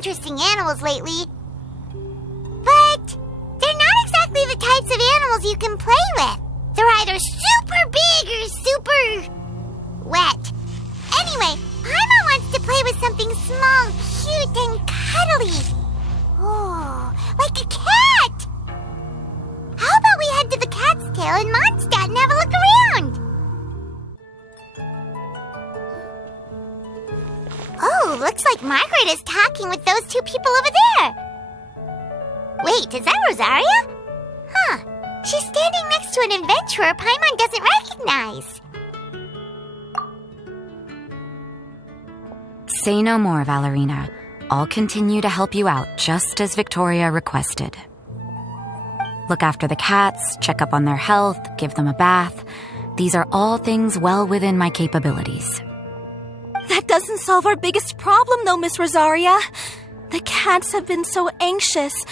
interesting animals lately. But they're not exactly the types of animals you can play with. They're either super big or super wet. Anyway, Paimon wants to play with something small, cute, and cuddly. Oh, like a cat. How about we head to the Cat's Tail in Mondstadt and have a look around? Oh, looks like Margaret is talking with those two people over there. Wait, is that Rosaria? Huh, she's standing next to an adventurer Paimon doesn't recognize. Say no more, Valerina. I'll continue to help you out, just as Victoria requested. Look after the cats, check up on their health, give them a bath. These are all things well within my capabilities. That doesn't solve our biggest problem, though, Miss Rosaria. The cats have been so anxious.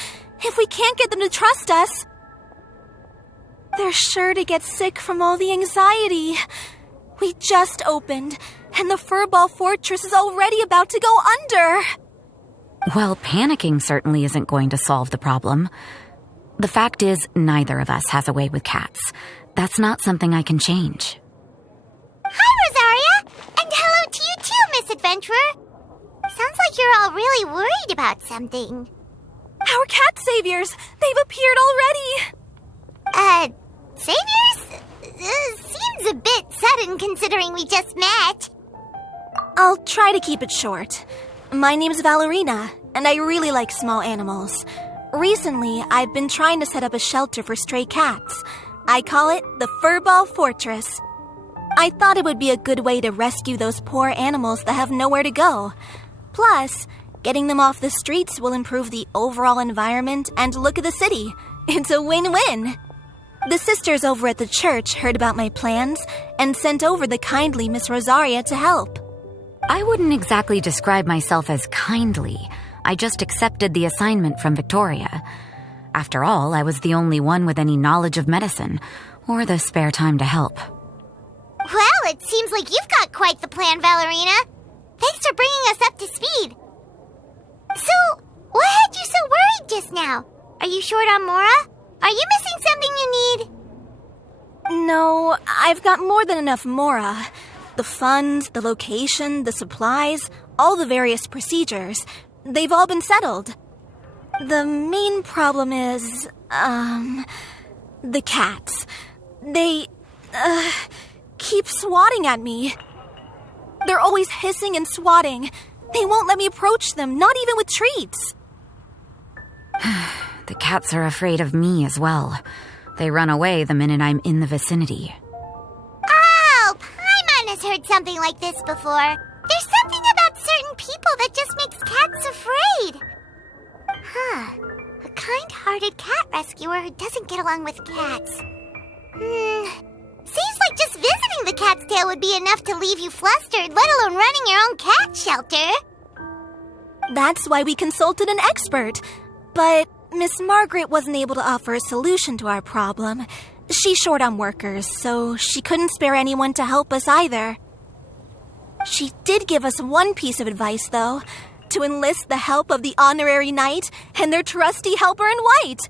If we can't get them to trust us, they're sure to get sick from all the anxiety. We just opened, and the Furball Fortress is already about to go under. Well, panicking certainly isn't going to solve the problem. The fact is, neither of us has a way with cats. That's not something I can change. Hi, Rosaria! And hello to you too, Miss Adventurer. Sounds like you're all really worried about something. Our cat saviors! They've appeared already! Saviors? Seems a bit sudden considering we just met. I'll try to keep it short. My name's Valerina, and I really like small animals. Recently, I've been trying to set up a shelter for stray cats. I call it the Furball Fortress. I thought it would be a good way to rescue those poor animals that have nowhere to go. Plus, getting them off the streets will improve the overall environment and look of the city. It's a win-win. The sisters over at the church heard about my plans and sent over the kindly Miss Rosaria to help. I wouldn't exactly describe myself as kindly. I just accepted the assignment from Victoria. After all, I was the only one with any knowledge of medicine, or the spare time to help. Well, it seems like you've got quite the plan, Valerina. Thanks for bringing us up to speed. So, what had you so worried just now? Are you short on Mora? Are you missing something you need? No, I've got more than enough Mora. The funds, the location, the supplies, all the various procedures. They've all been settled. The main problem is, the cats. They, keep swatting at me. They're always hissing and swatting. They won't let me approach them, not even with treats. The cats are afraid of me as well. They run away the minute I'm in the vicinity. Oh, Paimon has heard something like this before. There's something about certain people that just makes cats afraid. Huh. A kind-hearted cat rescuer who doesn't get along with cats. Seems like just visiting the Cat's Tail would be enough to leave you flustered, let alone running your own cat shelter. That's why we consulted an expert. But Miss Margaret wasn't able to offer a solution to our problem. She's short on workers, so she couldn't spare anyone to help us either. She did give us one piece of advice, though, to enlist the help of the Honorary Knight and their trusty helper in white.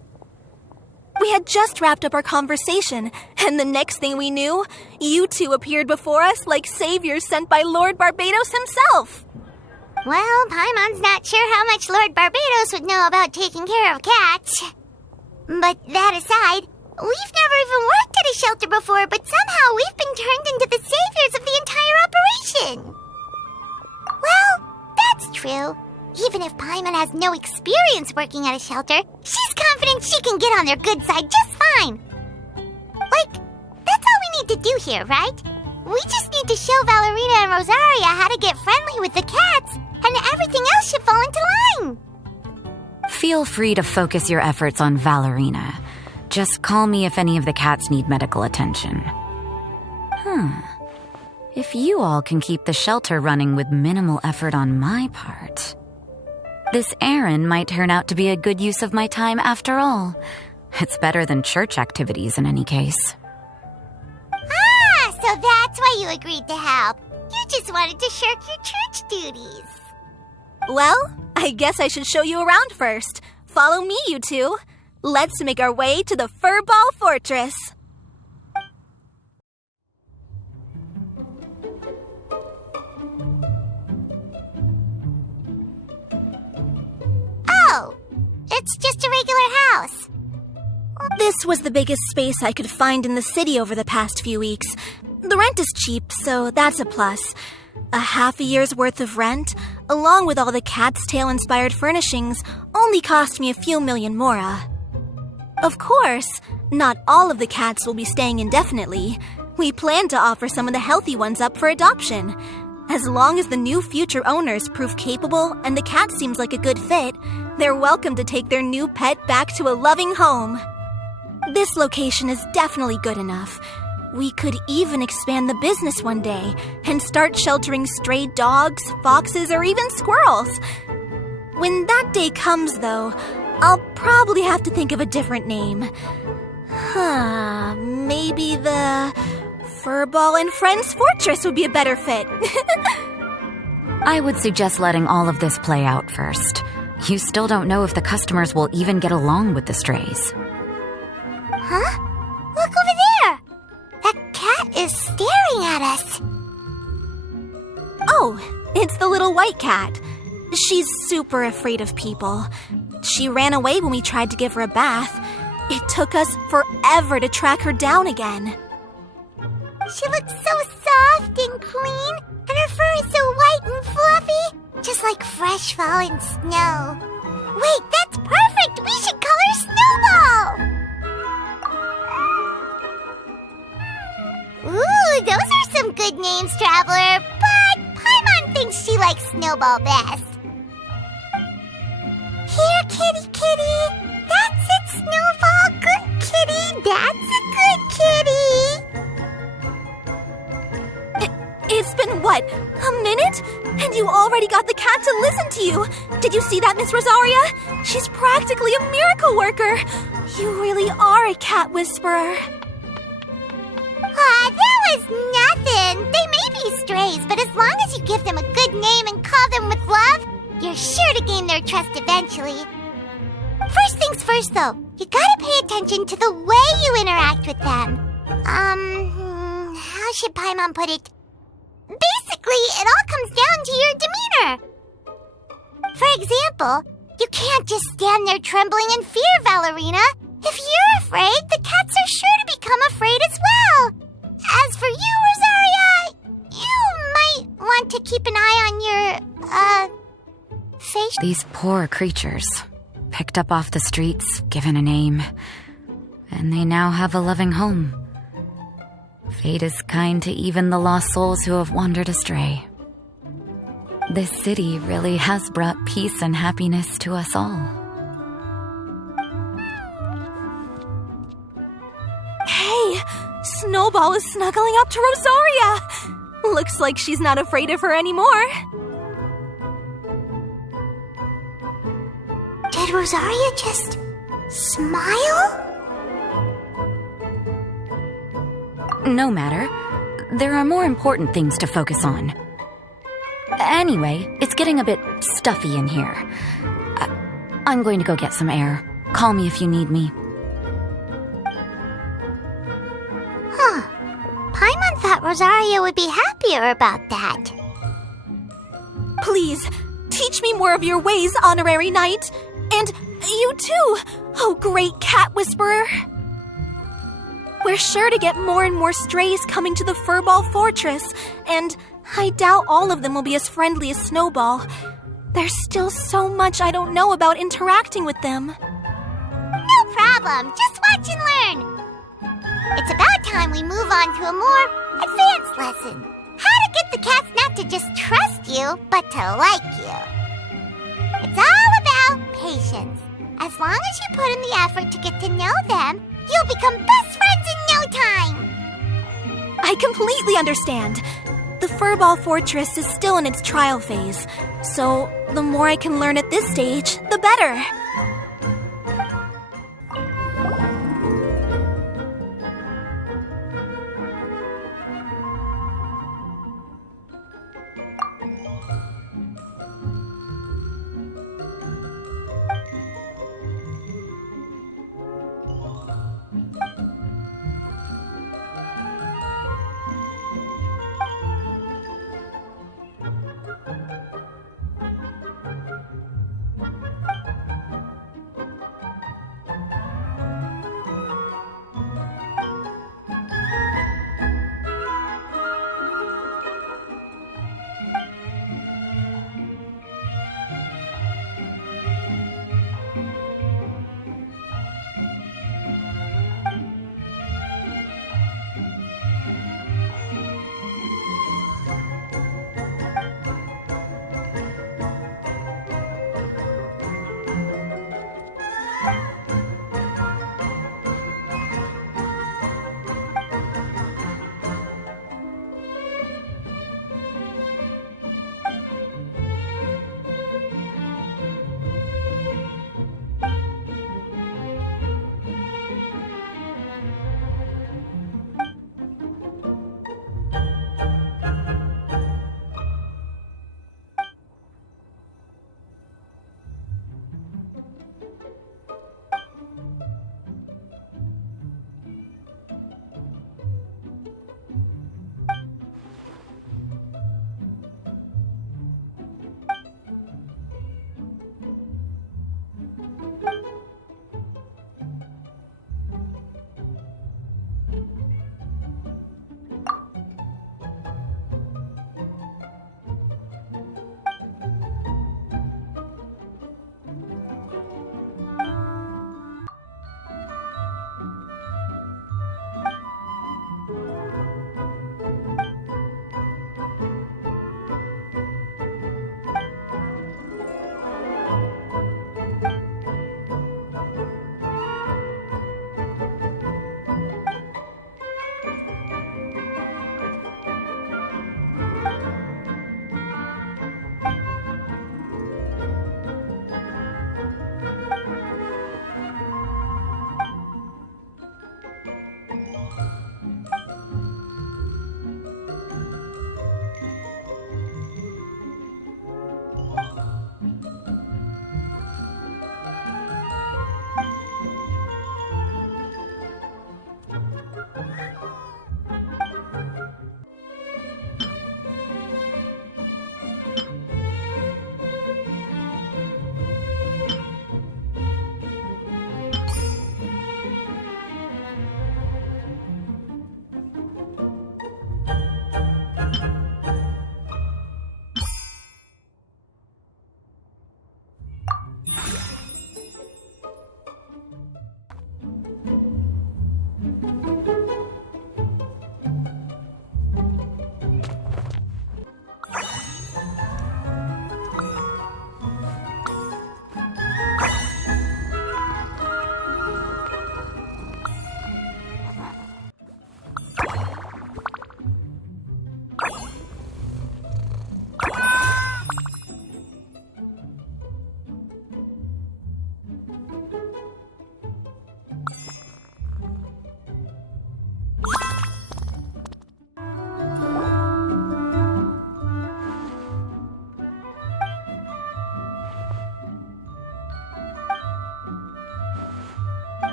We had just wrapped up our conversation, and the next thing we knew, you two appeared before us like saviors sent by Lord Barbados himself. Well, Paimon's not sure how much Lord Barbados would know about taking care of cats. But that aside, we've never even worked at a shelter before, but somehow we've been turned into the saviors of the entire operation. Well, that's true. Even if Paimon has no experience working at a shelter, she's confident she can get on their good side just fine. Like, that's all we need to do here, right? We just need to show Valerina and Rosaria how to get friendly with the cats, and everything else should fall into line. Feel free to focus your efforts on Valerina. Just call me if any of the cats need medical attention. If you all can keep the shelter running with minimal effort on my part, this errand might turn out to be a good use of my time after all. It's better than church activities in any case. Ah, so that's why you agreed to help. You just wanted to shirk your church duties. Well, I guess I should show you around first. Follow me, you two. Let's make our way to the Furball Fortress. Oh, it's just a regular house. This was the biggest space I could find in the city over the past few weeks. The rent is cheap, so that's a plus. A half a year's worth of rent, along with all the Cat's Tail-inspired furnishings, only cost me a few million mora. Of course, not all of the cats will be staying indefinitely. We plan to offer some of the healthy ones up for adoption. As long as the new future owners prove capable and the cat seems like a good fit, they're welcome to take their new pet back to a loving home. This location is definitely good enough. We could even expand the business one day and start sheltering stray dogs, foxes, or even squirrels. When that day comes, though, I'll probably have to think of a different name. Maybe the Furball and Friends Fortress would be a better fit. I would suggest letting all of this play out first. You still don't know if the customers will even get along with the strays. Huh? Look over there! That cat is staring at us. Oh, it's the little white cat. She's super afraid of people. She ran away when we tried to give her a bath. It took us forever to track her down again. She looks so soft and clean, and her fur is so white and fluffy, just like fresh fallen snow. Wait, that's perfect! We should call her Snowball! Ooh, those are some good names, Traveler, but Paimon thinks she likes Snowball best. Here, kitty, kitty. That's it, Snowball. Good kitty. That's a good kitty. It's been, what, a minute? And you already got the cat to listen to you. Did you see that, Miss Rosaria? She's practically a miracle worker. You really are a cat whisperer. That was nothing. They may be strays, but as long as you give them a good name and call them with love, you're sure to gain their trust eventually. First things first, though, you gotta pay attention to the way you interact with them. How should Paimon put it? Basically, it all comes down to your demeanor. For example, you can't just stand there trembling in fear, Valerina. If you're afraid, the cats are sure to become afraid as well. As for you, Rosaria, you might want to keep an eye on your, face. These poor creatures, picked up off the streets, given a name, and they now have a loving home. Fate is kind to even the lost souls who have wandered astray. This city really has brought peace and happiness to us all. Hey, Snowball is snuggling up to Rosaria. Looks like she's not afraid of her anymore. Did Rosaria just smile? No matter. There are more important things to focus on. Anyway, it's getting a bit stuffy in here. I'm going to go get some air. Call me if you need me. Paimon thought Rosaria would be happier about that. Please, teach me more of your ways, Honorary Knight. And you too, oh great cat whisperer. We're sure to get more and more strays coming to the Furball Fortress, and I doubt all of them will be as friendly as Snowball. There's still so much I don't know about interacting with them. No problem, just watch and learn. It's about time we move on to a more advanced lesson. How to get the cats not to just trust you, but to like you. It's all about patience. As long as you put in the effort to get to know them, you'll become best friends in no time. I completely understand. The Furball Fortress is still in its trial phase, so the more I can learn at this stage, the better.